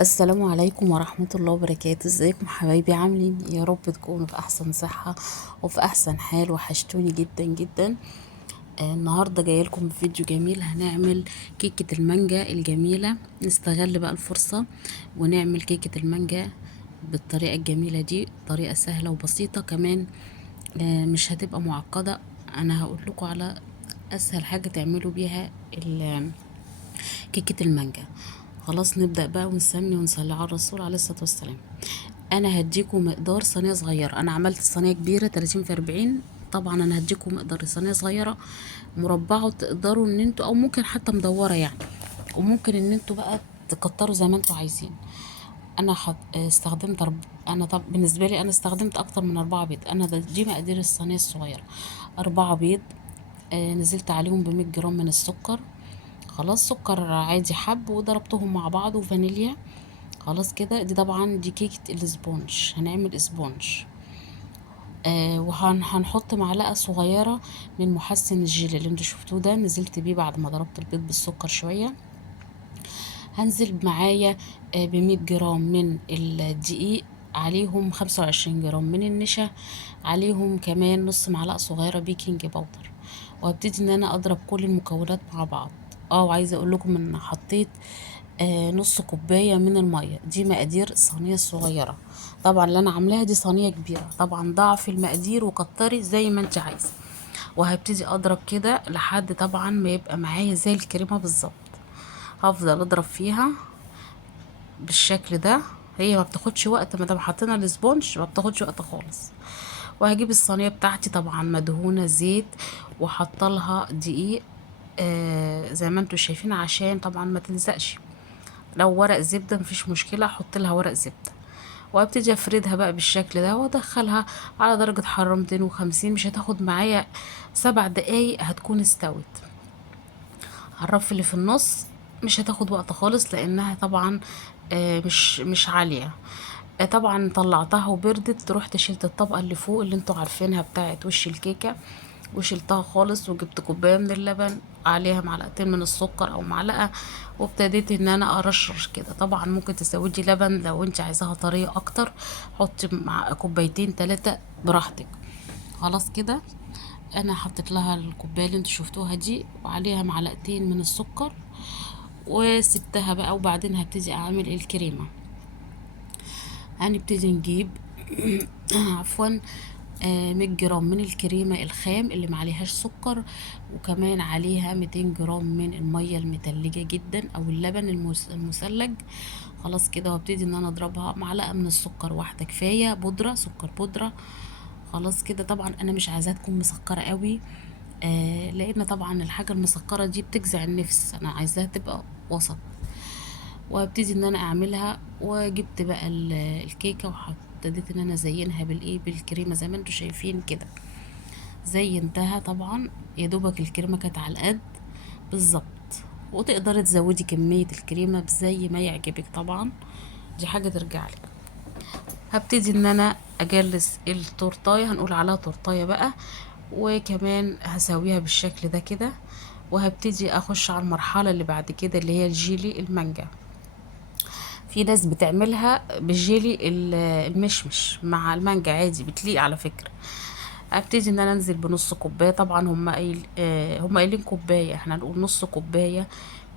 السلام عليكم ورحمة الله وبركاته. ازيكم حبايبي؟ عاملين إيه؟ يا رب تكونوا في احسن صحة وفي احسن حال. وحشتوني جدا جدا. النهاردة جاية لكم بفيديو جميل. هنعمل كيكة المانجا الجميلة. نستغل بقى الفرصة ونعمل كيكة المانجا بالطريقة الجميلة دي، طريقة سهلة وبسيطة كمان. مش هتبقى معقدة. انا هقول لكم على اسهل حاجة تعملوا بيها كيكة المانجا. خلاص نبدأ بقى ونسمي ونصلي على الرسول عليه الصلاة والسلام. انا هديكم مقدار صينية صغيرة. انا عملت صينية كبيرة 30 في 40. طبعا انا هديكم مقدار صينية صغيرة مربعة، وتقدروا ان انتوا او ممكن حتى مدورة يعني، وممكن ان انتوا بقى تكتروا زي ما انتوا عايزين. انا استخدمت انا طب بالنسبة لي انا استخدمت اكتر من 4 بيض. انا دي مقادير الصينية الصغيرة. 4 بيض. نزلت عليهم ب100 جرام من السكر. خلاص سكر عادي حب، وضربتهم مع بعض، وفانيليا. خلاص كده. دي طبعا دي كيكة الاسبونج، هنعمل اسبونج. وهنحط معلقة صغيرة من محسن الجيلي اللي انتوا شفتوه ده، نزلت بيه بعد ما ضربت البيض بالسكر شوية. هنزل معايا ب100 جرام من الدقيق، عليهم 25 جرام من النشا، عليهم كمان نص معلقة صغيرة بيكنج باودر. وهبتدي ان انا اضرب كل المكونات مع بعض. وعايزة اقول لكم ان حطيت نص كوباية من المية. دي مقادير الصينية الصغيرة. طبعا اللي انا عاملاها دي صينية كبيرة، طبعا ضعف المقادير وكتري زي ما انت عايزة. وهبتدي اضرب كده لحد طبعا ما يبقى معايا زي الكريمة بالظبط. هفضل اضرب فيها بالشكل ده. هي ما بتاخدش وقت، ما دام حطينا الاسبونج ما بتاخدش وقت خالص. وهجيب الصينية بتاعتي طبعا مدهونة زيت، وحطلها دقيق زي ما انتوا شايفين، عشان طبعا ما تلزقش. لو ورق زبدة مفيش مشكلة، احط لها ورق زبدة. وابتدي افردها بقى بالشكل ده، وادخلها على درجة حرارة 250. مش هتاخد معايا 7 دقايق هتكون استوت. على الرف اللي في النص مش هتاخد وقت خالص، لانها طبعا مش عالية. طبعا طلعتها وبردت. رحت شلت الطبقة اللي فوق اللي انتوا عارفينها بتاعت وش الكيكة، وشلتها خالص. وجبت كوباية من اللبن، عليها معلقتين من السكر او معلقة، وابتديت ان انا ارشرش كده. طبعا ممكن تزودي لبن لو انت عايزاها طرية اكتر، حطي مع كوبايتين 3 براحتك. خلاص كده. انا حطيت لها الكوبايه اللي انتوا شفتوها دي، وعليها معلقتين من السكر، وسبتها بقى. وبعدين هبتدي اعمل الكريمه. هنبتدي نجيب عفوا 100 جرام من الكريمة الخام اللي معليهاش سكر، وكمان عليها 200 جرام من المية المتلجة جدا او اللبن المثلج. خلاص كده. وابتدي ان انا اضربها. معلقة من السكر واحدة كفاية، بودرة سكر بودرة. خلاص كده. طبعا انا مش عايزاها تكون مسكرة قوي، لان طبعا الحاجة المسكرة دي بتجزع النفس. انا عايزاها تبقى وسط. وابتدي ان انا اعملها. وجبت بقى الكيكه، وابتديت ان انا ازينها بالكريمه زي ما انتوا شايفين كده. زينتها طبعا. يا دوبك الكريمه كانت على القد بالظبط. وتقدري تزودي كميه الكريمه زي ما يعجبك طبعا، دي حاجه ترجع لك. هبتدي ان انا اجلس التورتايه، هنقول عليها تورتايه بقى. وكمان هسويها بالشكل ده كده. وهبتدي اخش على المرحله اللي بعد كده اللي هي الجيلي المانجا. في ناس بتعملها بالجيلي المشمش مع المانجا عادي، بتليق على فكرة. ابتدي ان انا انزل بنص كوبايه. طبعا هم قايلين كوبايه، احنا نقول نص كوبايه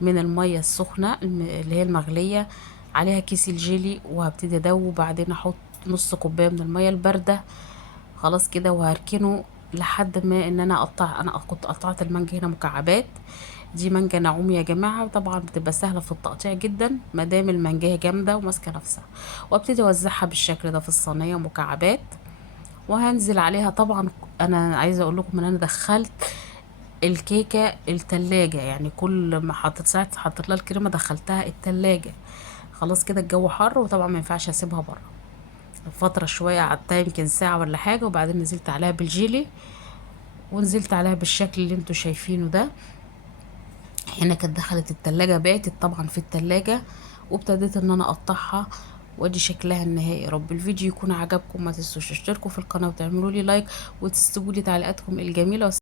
من الميه السخنه اللي هي المغليه، عليها كيس الجيلي. وهبتدي ادوب، وبعدين احط نص كوبايه من الميه البارده. خلاص كده. وهركنه لحد ما ان انا اقطع. انا كنت قطعت المانجا هنا مكعبات. دي مانجا نعوم يا جماعه، وطبعا بتبقى سهله في التقطيع جدا ما دام المانجا جامده وماسكه نفسها. وابتدي اوزعها بالشكل ده في الصينيه مكعبات. وهنزل عليها طبعا. انا عايزه اقول لكم ان انا دخلت الكيكه التلاجة، يعني كل ما حطيت لها الكريمه دخلتها التلاجة. خلاص كده. الجو حر، وطبعا ما ينفعش اسيبها بره فتره. شويه قعدتها يمكن ساعه ولا حاجه، وبعدين نزلت عليها بالجيلي، ونزلت عليها بالشكل اللي انتوا شايفينه ده. هنا كانت دخلت التلاجة، باتت طبعا في التلاجة. وابتديت ان انا اقطعها. وادي شكلها النهائي. يا رب الفيديو يكون عجبكم. ما تنسوش تشتركوا في القناة وتعملوا لي لايك، وتسيبوا لي تعليقاتكم الجميلة.